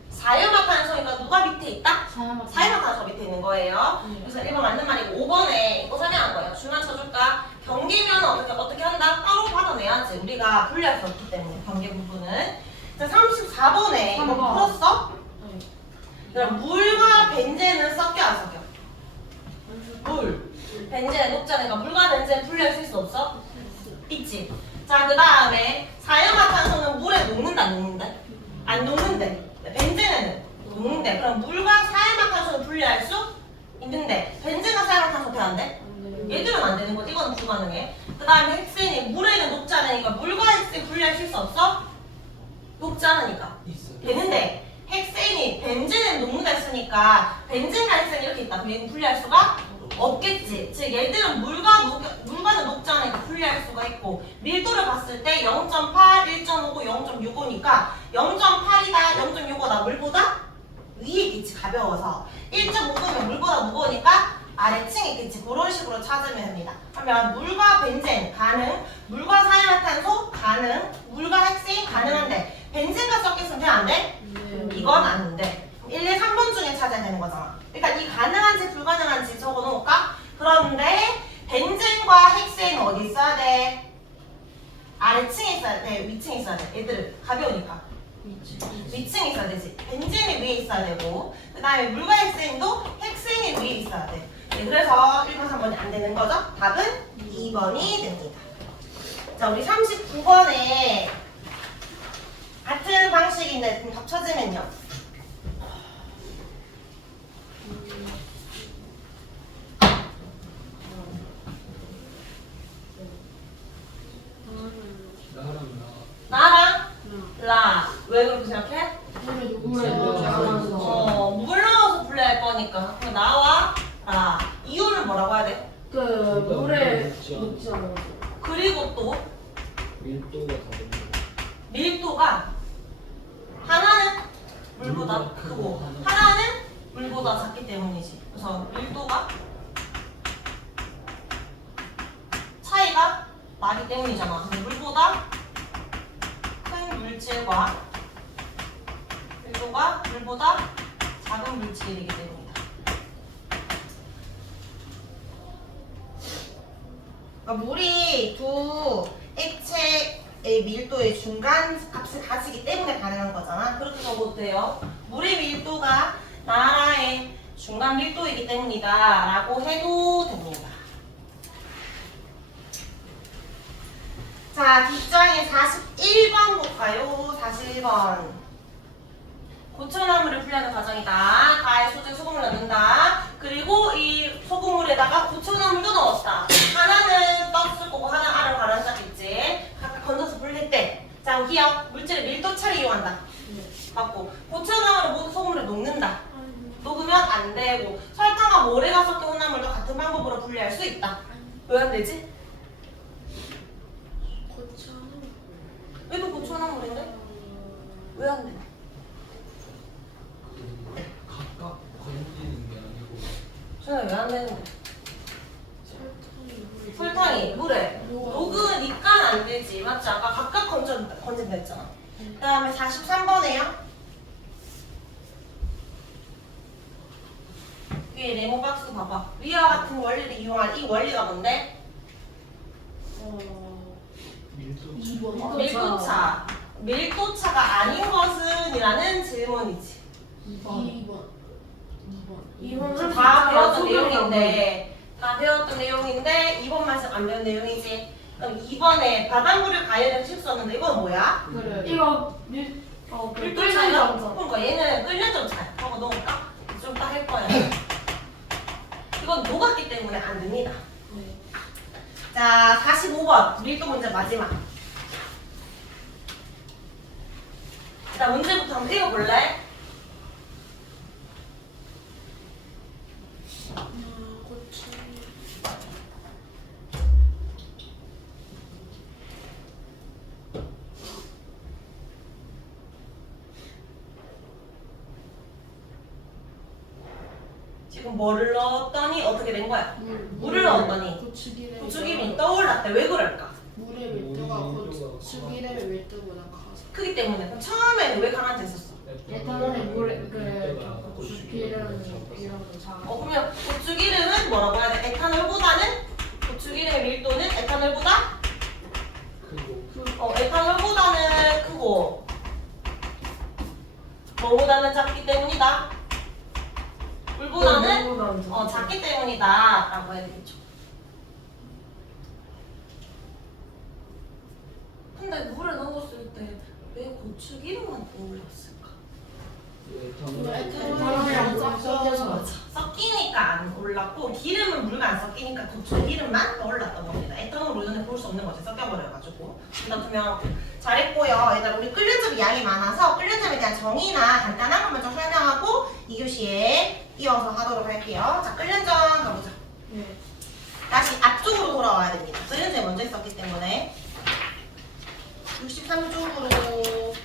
사유화탄소니까 누가 밑에 있다? 사유화탄소 밑에 있는 거예요. 그래서 1번 맞는 말이고 5번에 이거 설명한 거예요. 줄만 쳐줄까? 경계면은 어떻게 한다? 따로 받아내야지. 우리가 분리할 수 없기 때문에 경계 부분은. 자 34번에 이거 풀었어? 그럼 물과 벤젠은 섞여 안 섞여? 물. 벤젠은 녹잖아. 물과 벤젠 분리할 수 있어 없어? 있지. 자, 그 다음에 사유화탄소는 물에 녹는다, 안 녹는데? 안 녹는데. 벤젠에는 녹는데. 그럼 물과 사유화탄소는 분리할 수 있는데, 벤젠과 사유화탄소 어떻게 안 돼? 얘들은 안 되는 거지. 이건 불가능해. 그 다음에 헥센이 물에는 녹지 않으니까 물과 헥센 분리할 수 있어 없어? 녹지 않으니까. 있어요. 되는데, 헥센이 벤젠은 녹는다 했으니까, 벤젠과 헥센 이렇게 있다. 그럼 얘는 분리할 수가 없겠지. 즉 얘들은 물과는 녹지 않으니까 분리할 수가 있고 밀도를 봤을 때 0.8, 1.5고 0.65니까 0.8이다, 0.65다 물보다 위에 있겠지. 가벼워서 1.5면 물보다 무거우니까 아래층에 있겠지. 그런 식으로 찾으면 됩니다. 그러면 물과 벤젠 가능, 물과 사유화탄소 가능, 물과 핵생 가능한데 벤젠과 섞였으면 돼? 안 돼? 이건 안 돼. 1, 2, 3번 중에 찾아야 되는 거잖아. 그러니까 이 가능한지 불가능한지 적어놓을까? 그런데 벤젠과 헥센은 어디 있어야 돼? 아래층에 있어야 돼? 위층에 있어야 돼? 얘들은 가벼우니까 위층에 있어야 되지. 벤젠이 위에 있어야 되고 그 다음에 물과 헥센도 헥센이 위에 있어야 돼. 네, 그래서 1번, 3번이 안 되는 거죠? 답은 2번이 됩니다. 자, 우리 39번에 같은 방식인데 좀 겹쳐지면요. 나랑 라. 왜 그렇게 생각해? 물에 넣지 않아서. 물 넣어서 분리할 거니까 그럼 나와 이온을 뭐라고 해야 돼? 그 물에 녹지 않아서. 그리고 또 밀도가 다른데. 밀도가 하나는 물보다 크고 하나는 물보다 작기 때문이지. 그래서 밀도가 차이가 나기 때문이잖아. 근데 물보다 큰 물질과 밀도가 물보다 작은 물질이기 때문이다. 그러니까 물이 두 액체의 밀도의 중간 값을 가지기 때문에 가능한 거잖아. 그렇게 적어도 돼요. 물의 밀도가 나라의 중간 밀도이기 때문이다 라고 해도 됩니다. 자, 뒷장에 41번 볼까요? 41번. 고추나물을 분리하는 과정이다. 가에 소주 소금을 넣는다. 그리고 이 소금물에다가 고추나물도 넣었다. 하나는 떴을 거고 하나 알을 가라앉았겠지. 각각 건져서 불릴 때. 자, 기억. 물질의 밀도차를 이용한다. 맞고. 고추나물을 모두 소금물에 녹는다. 녹으면 안 되고. 설탕과 모래가 섞인 혼합물도 같은 방법으로 분리할 수 있다. 왜 안 되지? 얘도 고추나물인데? 왜 안 돼? 각각 건지는 게 아니고. 저는 왜 안 되는데? 설탕이 물에 녹으니까 안 되지. 맞지? 아까 각각 건진다 했잖아. 그 다음에 43번에요. 위에 네모 박스 봐봐. 위와 같은 원리를 이용한 이 원리가 뭔데? 밀도. 2번. 밀도차. 밀도차가 아닌 것은? 이라는 질문이지. 2번. 그럼 다 배웠던 내용인데 다 배웠던 내용인데 2번만 안 배운 내용이지. 그럼 2번에 바닷물을 가열해서 식수었는데 이건 뭐야? 그래. 이거 밀도차야? 그러니까 얘는 끓는 좀 잘. 저거 넣을까? 좀 딱 할 거야. 이건 녹았기 때문에 안 됩니다. 네. 자, 45번 밀도 문제 마지막. 자, 문제부터 한번 읽어볼래? 지금 뭐를 넣었더니 어떻게 된 거야? 물을 넣었더니 고추기름이 떠올랐대. 왜 그럴까? 물의 밀도가 고추기름의 밀도보다 커서. 크기 때문에. 그럼 처음에는 왜 가라앉았었어? 에탄올에 물에 고추기름 이런 거 잘. 그러면 고추기름은 뭐라고 해야 돼? 에탄올보다는 고추기름의 밀도는 에탄올보다 그리고 에탄올보다는 크고 뭐보다는 작기 때문이다. 물보다는 작기 때문이다 라고 해야 되겠죠. 근데 물에 넣었을 때 왜 고추기름만 떠올랐을까? 에탄올이랑 섞여서. 섞이니까 안 올랐고 기름은 물과 안 섞이니까 고추기름만 떠올랐던 겁니다. 에탄올을 눈에 볼 수 없는 거지. 섞여버려가지고. 그렇다면 잘했고요. 일단 우리 끓는 점이 양이 많아서 끓는 점에 대한 정의나 간단한 것 먼저 설명하고 2교시에 이어서 하도록 할게요. 자, 끓는 점 가보자. 네. 다시 앞쪽으로 돌아와야 됩니다. 끓는 점이 먼저 있었기 때문에 63쪽으로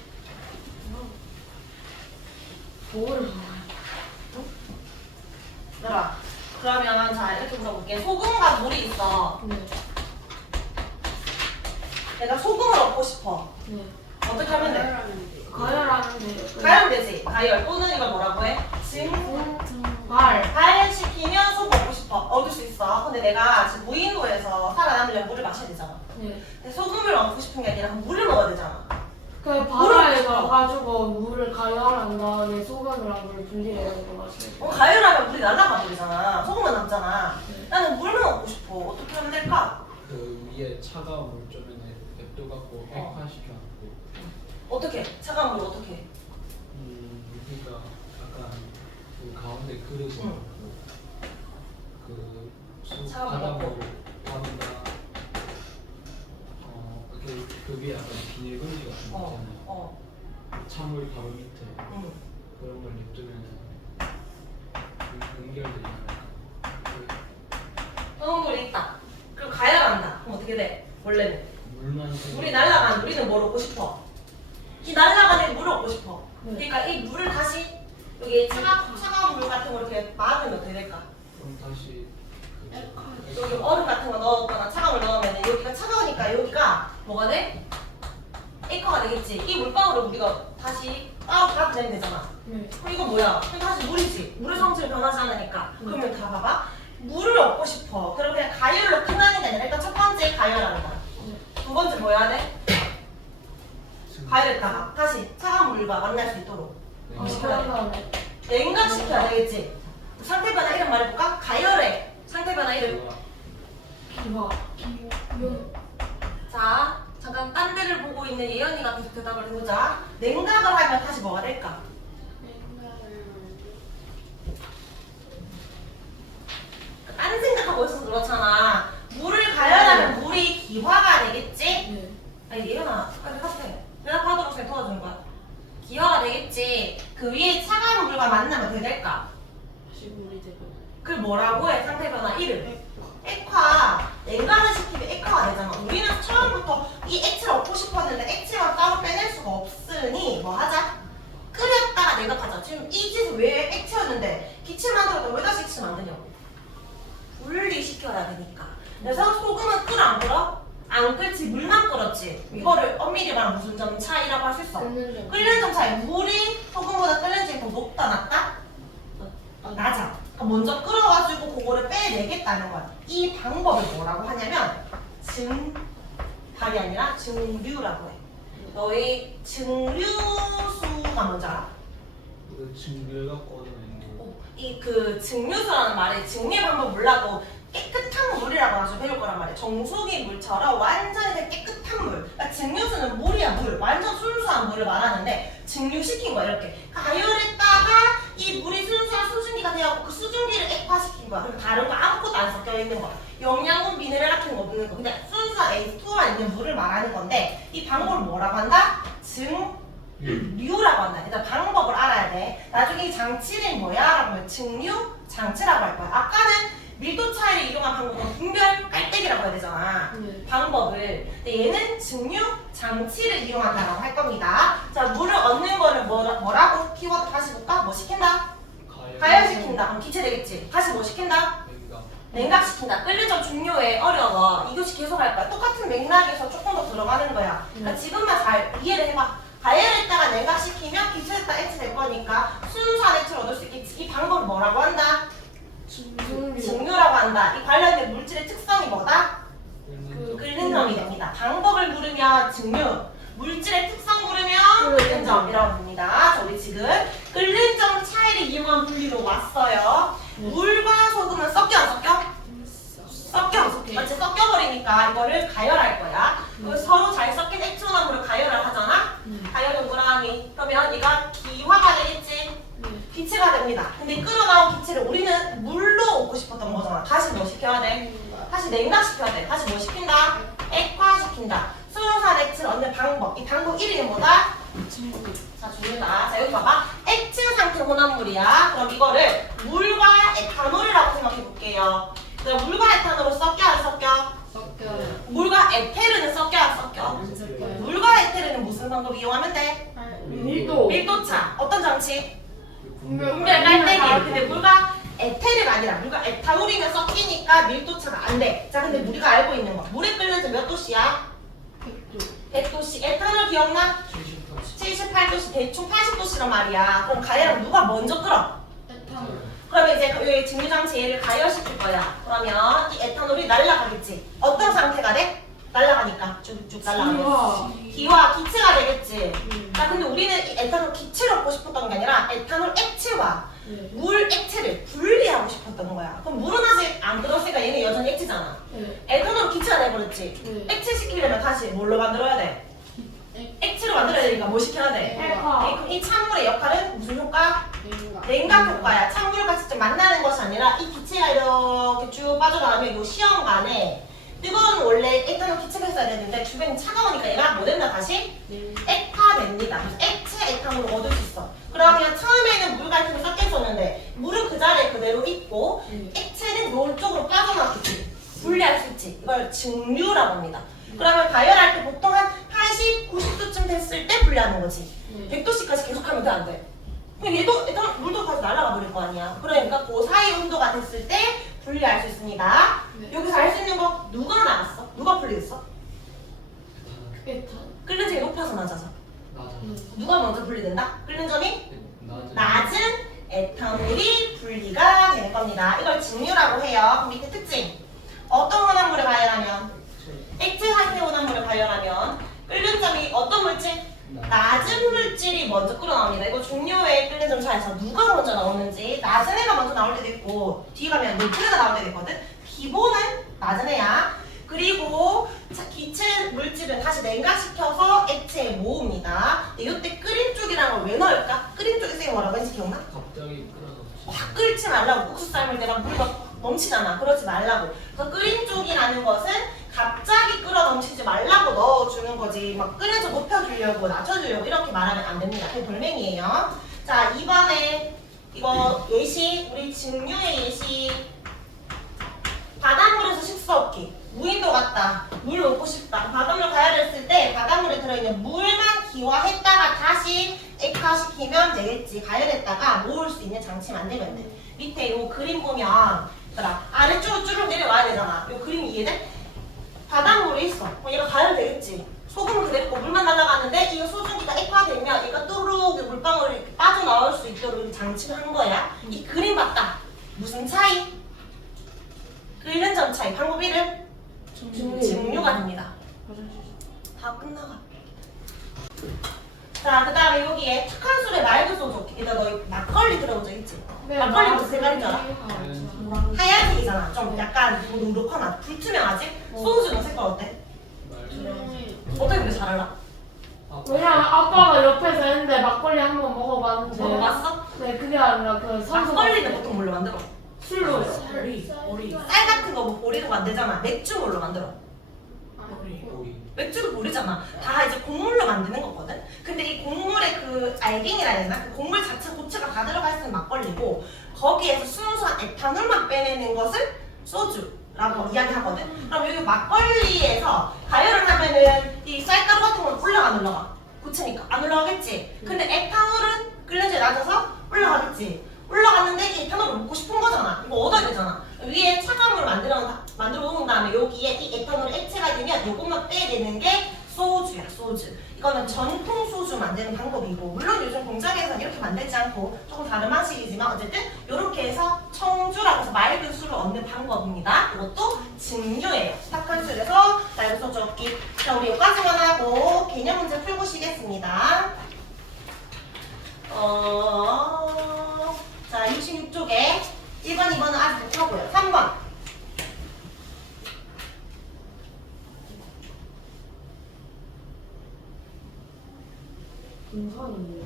뭐를 먹어요? 얘들아, 그러면 자 이렇게 물어볼게. 소금과 물이 있어. 네. 내가 소금을 얻고 싶어. 네. 어떻게 하면 돼? 가열하는데 가열 되지. 가열 또는 이걸 뭐라고 해? 발시키면 소금 얻고 싶어. 얻을 수 있어. 근데 내가 지금 무인도에서 살아남으려면 물을 마셔야 되잖아. 네. 근데 소금을 얻고 싶은 게 아니라 물을 먹어야 되잖아. 그 바다에 가가지고 물을 가열한 다음에 소금이랑 물을 분리해서 마시는 거. 가열하면 물이 날아가 버리잖아. 소금은 남잖아. 네. 나는 물만 얻고 싶어. 어떻게 하면 될까? 그 위에 차가운 물 좀 냅둬 갖고 액화시켜 놨고. 어떻게? 차가운 물 어떻게 해? 여기가 약간 그 가운데 그릇에 응. 놓고 그 차가운 바닷물을 담다 이렇게 그 위에 약간 비닐봉지 같은 거 있잖아요. 찬물 바로 밑에 응. 그런 걸 냅두면은 연결되잖아요. 소금물이 있다. 그리고 가열한다. 그럼 어떻게 돼? 원래는 물만 물이 날아간 우리는 뭘 얻고 싶어? 이 날아가는 물을 얻고 싶어. 네. 그러니까 이 물을 다시 여기 차가운 물 같은 거 이렇게 막으면 어떻게 될까? 그럼 다시 여기 얼음 같은 거 넣었거나 차가운 물 넣으면 여기가 차가우니까 여기가 뭐가 돼? 에이커가 되겠지. 이 물방울을 우리가 다시 따로 다 내면 되잖아. 네. 그럼 이거 뭐야? 그럼 다시 물이지. 물의 성질이 변하지 않으니까. 그러면 다 봐봐. 물을 얻고 싶어. 그럼 그냥 가열로 끝나는 게 아니라 일단 첫 번째 가열하는 거야. 두 번째 뭐 해야 돼? 가열했다가 다시 차가운 물과 만날 수 있도록 네. 시켜야 돼. 다음에 냉각시켜야 되겠지. 상태 변화 이름 말해볼까? 가열해. 상태 변화 이름. 기화. 자, 잠깐 딴 데를 보고 있는 예연이가 계속 대답을 해보자. 냉각을 하면 다시 뭐가 될까? 딴 생각하고 있어서 그렇잖아. 물을 가열하면 물이 기화가 되겠지? 네. 아니 예연아, 빨리 카페. 대답하도록 잘 도와주는 거야. 기화가 되겠지. 그 위에 차가운 물과 만나면 어떻게 될까? 시물이 되고. 그 뭐라고 해? 상태 변화 이름. 액화. 냉각을 시키면 액화가 되잖아. 우리는 처음부터 이 액체를 얻고 싶었는데 액체만 따로 빼낼 수가 없으니 뭐 하자? 끓였다가 냉각하자. 지금 이 짓은 왜 액체였는데 기체 만들었다 왜 다시 액체 만드냐고. 분리시켜야 되니까. 그래서 소금은 끓어 안 끓어? 안 끓지. 물만 끓었지. 이거를 엄밀히 말하면 무슨 점 차이라고 할 수 있어? 끓는 점 차이. 물이 소금보다 끓는 점이 더 높다 낮다? 낮아. 그러니까 먼저 끓어가지고 그거를 빼내겠다는 거야. 이 방법을 뭐라고 하냐면 증발이 아니라 증류라고 해. 너희 증류수가 뭔지 알아? 그 증류를 갖고 얻어내는 거. 이 그 증류수라는 말에 증류 방법 몰라도 깨끗한 물이라고 아주 배울 거란 말이야. 정수기 물처럼 완전히 깨끗한 물. 그러니까 증류수는 물이야 물. 완전 순수한 물을 말하는데 증류시킨 거야 이렇게. 가열했다가 이 물이 순수한 수증기가 되었고 그 수증기를 액화시킨 거야. 그리고 다른 거 아무것도 안 섞여 있는 거야. 영양분, 미네랄 같은 거 없는 거. 그냥 순수한 H2만 있는 물을 말하는 건데 이 방법을 뭐라고 한다? 증류라고 한다. 일단 방법을 알아야 돼. 나중에 이 장치를 뭐야? 라고 하면 증류 장치라고 할 거야. 아까는 밀도 차이를 이용한 방법은 분별 깔때기라고 해야 되잖아. 방법을. 근데 얘는 증류 장치를 이용한다고 할 겁니다. 자, 물을 얻는 거를 뭐라고 키워드 다시 볼까? 뭐 시킨다? 가열시킨다. 그럼 기체 되겠지. 다시 뭐 시킨다? 냉각. 냉각시킨다. 끓는 점 중요해. 어려워. 이것이 계속 할 거야. 똑같은 맥락에서 조금 더 들어가는 거야. 그러니까 지금만 잘 이해를 해봐. 가열했다가 냉각시키면 기체했다 액체 될 거니까 순수한 액체를 얻을 수 있겠지. 이 방법을 뭐라고 한다? 증류라고 한다. 이 관련된 물질의 특성이 뭐다? 끓는 점이 됩니다. 방법을 물으면 증류, 물질의 특성 물으면 끓는 점이라고 합니다. 자, 우리 지금 끓는 점 차이를 이용한 분리로 왔어요. 물과 소금은 섞여 안 섞여? 섞여. 맞지? 섞여버리니까 이거를 가열할 거야. 서로 잘 섞인 액체나물을 가열을 하잖아? 가열은 뭐라니? 그러면 얘가 기화가 되겠지? 기체가 됩니다. 근데 끓어나온 기체를 우리는 물로 얻고 싶었던 거잖아. 다시 뭐 시켜야 돼? 다시 냉각시켜야 돼. 다시 뭐 시킨다? 액화시킨다. 순수한 액체를 얻는 방법. 이 방법 이름이 뭐다? 자, 중요다. 자, 여기 봐봐. 액체 상태 혼합물이야. 그럼 이거를 물과 에탄올이라고 생각해 볼게요. 그럼 물과 에탄올을 섞여 안 섞여? 섞여요. 물과 에테르는 섞여 안 섞여? 안 섞여요. 물과 에테르는 무슨 방법 이용하면 돼? 밀도. 밀도차. 어떤 장치? 분별 분별 깔때기. 근데 물과 에테르가 아니라 물과 에탄올이면 섞이니까 밀도차가 안 돼. 자, 근데 우리가 알고 있는 거. 물에 끓는 점 몇 도씨야? 100도씨. 에탄올 기억나? 78도씨. 대충 80도씨란 말이야. 그럼 가열은 누가 먼저 끓어? 에탄올. 그러면 이제 여기 증류장치 얘를 가열시킬 거야. 그러면 이 에탄올이 날아가겠지. 어떤 상태가 돼? 날아가니까 쭉쭉 날아가겠지. 기화, 기체가 되겠지. 자, 근데 우리는 이 에탄올 기체를 얻고 싶었던 게 아니라 에탄올 액체와 물 액체를 분리하고 싶었던 거야. 그럼 물은 아직 안 끓었으니까 얘는 여전히 액체잖아. 에탄올 기체가 돼버렸지. 액체 시키려면 다시 뭘로 만들어야 돼? 액체로 만들어야 되니까 뭐 시켜야 돼? 그럼 이 찬물의 역할은 무슨 효과? 냉각 효과야. 찬물과 직접 만나는 것이 아니라 이 기체가 이렇게 쭉 빠져나가면 이 시험관에 뜨거운 원래 에탄올 기체가 있어야 되는데 주변이 차가우니까 얘가 뭐 된다 다시? 액화됩니다. 그래서 액체 에탄올을 얻을 수 있어. 그러면 처음에는 물 같은 거 섞여 있었는데 물은 그 자리에 그대로 있고 액체는 이쪽으로 빠져나왔겠지. 분리할 수 있지. 이걸 증류라고 합니다. 그러면 가열할 때 보통 한 80, 90도쯤 됐을 때 분리하는 거지. 100도씨까지 계속하면 돼, 안 돼? 그럼 얘도 일단 물도 가서 날아가 버릴 거 아니야. 그러니까 그 사이 온도가 됐을 때 분리할 수 있습니다. 여기서 알 수 있는 거 누가 나왔어? 누가 분리했어? 에탄. 끓는 점이 높아서 낮아서. 맞아. 누가 먼저 분리된다? 끓는 점이 낮은. 낮은 에탄올이 분리가 되는 겁니다. 이걸 증류라고 해요. 그럼 밑에 특징. 어떤 혼합물을 가열하면? 액체 상태 혼합물을 가열하면 끓는 점이 어떤 물질? 낮은 물질이 먼저 끓어나옵니다. 이거 중요해. 끓는 점 차에서 누가 먼저 나오는지 낮은 애가 먼저 나올 때도 있고 뒤에 가면 높은 애가 나올 때도 있거든. 기본은 낮은 애야. 그리고 기체 물질은 다시 냉각시켜서 액체에 모읍니다. 이때 끓인 쪽이라는 걸 왜 넣을까? 끓인 쪽이 쌤이 뭐라고 했는지 기억나? 갑자기 끓어서. 확 끓지 말라고. 국수 삶을 때가 물가 넘치잖아. 그러지 말라고. 그래서 끓인 쪽이라는 것은 갑자기 끓어 넘치지 말라고 넣어주는 거지. 막 끓여서 높여주려고 낮춰주려고 이렇게 말하면 안 됩니다. 그게 돌멩이에요. 자, 2번에 이거 예시, 우리 증류의 예시. 바닷물에서 식수 없기. 무인도 같다. 물 먹고 싶다. 바닷물 가열했을 때 바닷물에 들어있는 물만 기화했다가 다시 액화시키면 되겠지. 가열했다가 모을 수 있는 장치 만들면 돼. 밑에 이 그림 보면 아래쪽으로 쭉 내려와야 되잖아. 이 그림 이해돼? 바닷물이 있어. 얘가 가열되겠지. 소금은 그대로 있고 물만 날아가는데 이 소중기가 액화되면 얘가 또르륵 물방울이 이렇게 빠져나올 수 있도록 이렇게 장치를 한 거야. 이 그림 봤다. 무슨 차이? 끓는 점 차이. 방법 1을 증류가 됩니다. 다 끝나가. 자, 그 다음에 여기에 착한 술에 맑은 소주. 일단 너 막걸리 들어본 적 있지? 막걸리 무슨 색깔인 줄 알아? 하얀색이잖아. 좀 약간 누룩하나 불투명하지? 소주는 색깔 어때? 어떻게 그렇게 잘 알아? 왜냐면 아빠가 옆에서 했는데 막걸리 한 번 먹어봤는데. 먹어봤어? 네, 그게 아니라 그 산소. 막걸리는 보통 뭘로 만들어? 술로. 쌀 같은 거 뭐 보리로 만들잖아. 맥주 뭘로 만들어? 고기. 맥주도 보리잖아. 다 이제 곡물로 만드는 거거든. 근데 이 곡물의 그 알갱이라 해야 되나? 그 곡물 자체 고체가 다 들어가 있으면 막걸리고 거기에서 순수한 에탄올만 빼내는 것을 소주라고 이야기하거든. 그럼 여기 막걸리에서 가열을 하면은 이 쌀가루 같은 건 올라가 안 올라가? 고체니까 안 올라가겠지. 근데 에탄올은 끓는 데 낮아서 올라가겠지. 올라갔는데 이 에탄올을 먹고 싶은 거잖아. 이거 얻어야 되잖아. 위에 차가운 물 만들어 놓은 다음에 여기에 이 에탄올이 액체가 되면 이것만 빼내는 게 소주야, 소주. 이거는 전통 소주 만드는 방법이고 물론 요즘 공장에서는 이렇게 만들지 않고 조금 다른 방식이지만 어쨌든 이렇게 해서 청주라고 해서 맑은 술을 얻는 방법입니다. 이것도 증류예요. 착한 술에서 맑은 소주 얻기. 자, 우리 여기까지만 하고 개념 문제 풀보시겠습니다. 자, 66쪽에 1번, 2번은 아직 못하고요. 3번.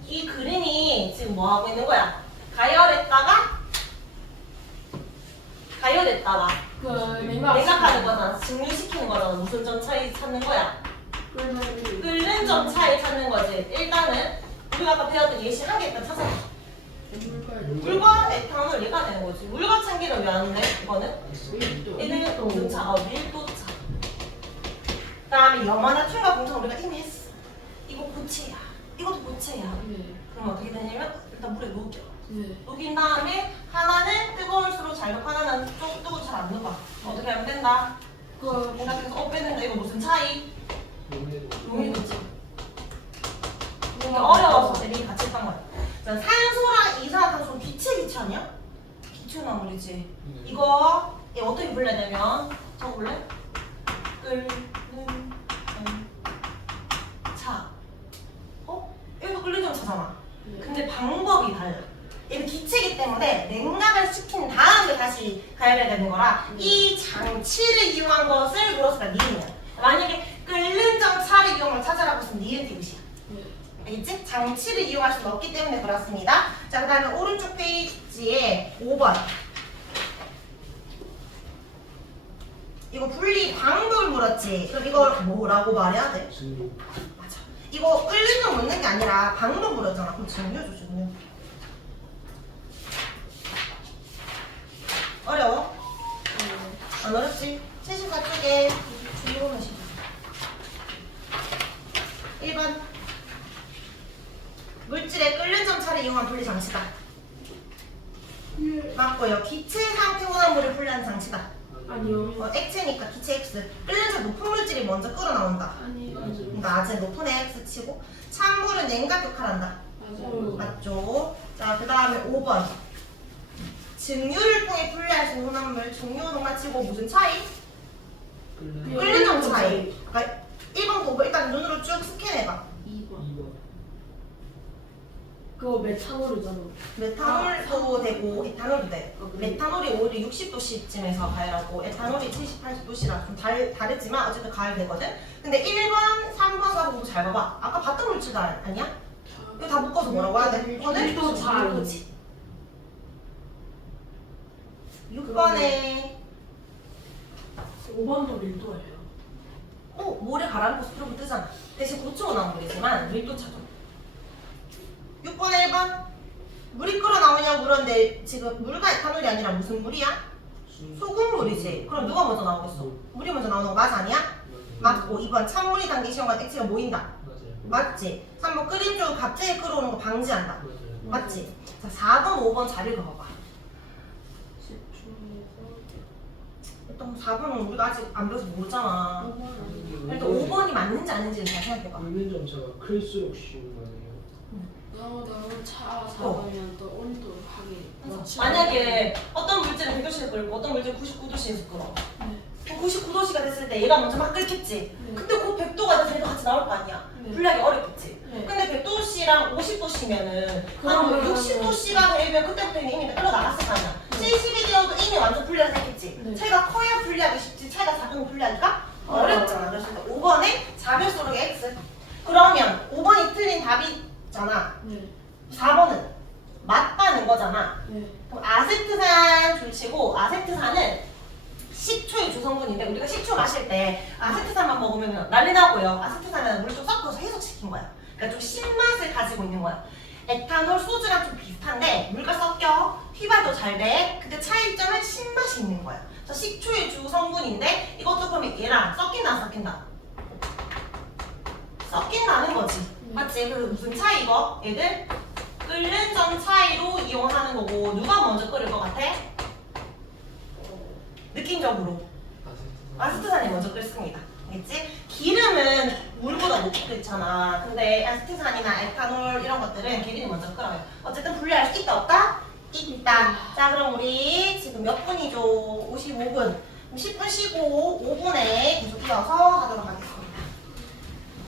이 그림이 지금 뭐 하고 있는 거야? 가열했다가 그 냉각하는 거잖아. 증류시키는 거잖아. 무슨 점 차이 찾는 거야? 끓는 점 차이 찾는 거지. 일단은 우리가 아까 배웠던 예시 한 개 일단 찾아봐. 물과 에탄올 얘가 되는 거지. 물과 참기름 왜 안 돼? 이거는? 얘는 온도차, 밀도차. 그 다음에 염화나 툴과 공차 우리가 이미 했어. 이거 고체야. 이것도 고체야. 그럼 어떻게 되냐면 일단 물에 녹여. 녹인 다음에 하나는 뜨거울수록 잘 녹고 하나는 좀 뜨거워 잘 안 녹아. 어떻게 하면 된다? 그 생각해서 빼는다. 이거 무슨 차이? 용이도지. 어려워서 재능이 같이 했던 거야. 자, 산소랑 이산화탄소 기체 아니야? 기체나물이지. 이거 얘 어떻게 불러내면 적어볼래? 끓는 차. 이거 끓는 점 차잖아. 근데 방법이 달라. 얘는 기체이기 때문에 냉각을 시킨 다음에 다시 가열해야 되는 거라 이 장치를 이용한 것을 물었으니까 니은이야. 만약에 끓는 점 차를 이용한 찾아라고 했으면 니은 디귿이야. 알겠지? 장치를 이용할 수는 없기 때문에 그렇습니다. 자, 그 다음에 오른쪽 페이지에 5번. 이거 분리 방법을 물었지. 그럼 이걸 뭐라고 말해야 돼? 맞아. 이거 끓는 묻는 게 아니라 방으로 불었잖아. 그럼 증류죠, 증류. 어려워? 안 어렵지? 74쪽에 중요한 시간. 1번 물질의 끓는 점차를 이용한 분리 장치다. 맞고요. 기체 상태 혼합물을 분리하는 장치다. 아니요. 액체니까 기체 X. 끓는 차 높은 물질이 먼저 끓어 나온다. 아니 낮에 높은 애 X 치고 찬물은 냉각 역할한다. 맞아요. 맞죠? 자, 그 다음에 5번. 증류를 통해 분리할 수 있는 혼합물, 증류동만 치고 무슨 차이? 끓는 끓는 점 차이. 그러니까 1번, 5번 일단 눈으로 쭉 스캔해봐. 2번. 2번. 그거 메탄올이잖아. 메탄올도 되고 에탄올도 돼. 그래? 메탄올이 오히려 60도씨쯤에서 가열하고 에탄올이 70, 80도씨라 좀 다르지만 어쨌든 가열되거든. 근데 1번, 3번, 4번 잘 봐봐. 아까 봤던 물질도 아니야? 이거 다 묶어서 뭐라고 해야 돼? 6번은? 1도 잘. 6번에 5번도 밀도예요. 모래 가라앉고 스프로브 뜨잖아. 대신 고추가 나온 물이지만 밀도 차도. 6번에 1번. 물이 끓어 나오냐고 물었는데 지금 물과 에탄올이 아니라 무슨 물이야? 소금물이지. 그럼 누가 먼저 나오겠어? 물이 먼저 나오는 거 맞아 아니야? 맞고 2번 찬물이 담긴 시험과 액체가 모인다. 맞아요. 맞지? 3번 끓임 중 갑자기 끓어오는 거 방지한다. 맞아요. 맞지? 자 4번 5번 잘 읽어봐봐. 일단 4번은 우리가 아직 안 배워서 모르잖아. 일단 5번이 맞는지 아닌지는 잘 생각해봐. 끓는 점차가 클수록 쉬운 거네요. 너무 차가우면 또 온도 하기. 만약에 어떤 물질은 100도씨에서 끓고 어떤 물질은 99도씨에서 끓어. 네. 그럼 99도씨가 됐을 때 얘가 먼저 막 끓겠지. 네. 근데 그 100도가 돼서 얘가 같이 나올 거 아니야. 네. 분리하기 어렵겠지. 네. 근데 100도씨랑 50도씨면은 그러면은 60도씨가 되면 그때부터는 이미 끓어 나갔을 거 아니야. 네. 70이 되어도 이미 완전 분리가 됐겠지. 네. 차이가 커야 분리하기 쉽지. 차이가 작으면 분리하기가 어렵잖아. 그래서 5번에 자별수록의 X. 그러면 5번이 틀린 답이잖아. 네. 4번은 맞다는 거잖아. 네. 그럼 아세트산 줄치고 아세트산은 식초의 주성분인데 우리가 식초 마실 때 아세트산만 먹으면 난리 나고요. 아세트산은 물 좀 섞어서 해석시킨 거야. 그러니까 좀 신맛을 가지고 있는 거야. 에탄올, 소주랑 좀 비슷한데 물과 섞여 휘발도 잘 돼. 근데 차이점은 신맛이 있는 거야. 그래서 식초의 주성분인데 이것도 그러면 얘랑 섞인다 안 섞인다? 섞인다는 거지. 맞지? 그래서 무슨 차이 이거? 얘들 끓는 점 차이로 이용하는 거고 누가 먼저 끓일 것 같아? 느낌적으로 아세트산이 먼저 끓습니다. 알겠지? 기름은 물보다 높게 끓잖아. 근데 아세트산이나 에탄올 이런 것들은 기름이 먼저 끓어요. 어쨌든 분리할 수 있다 없다? 있다. 자 그럼 우리 지금 몇 분이죠? 55분. 10분 쉬고 5분에 계속 이어서 하도록 하겠습니다.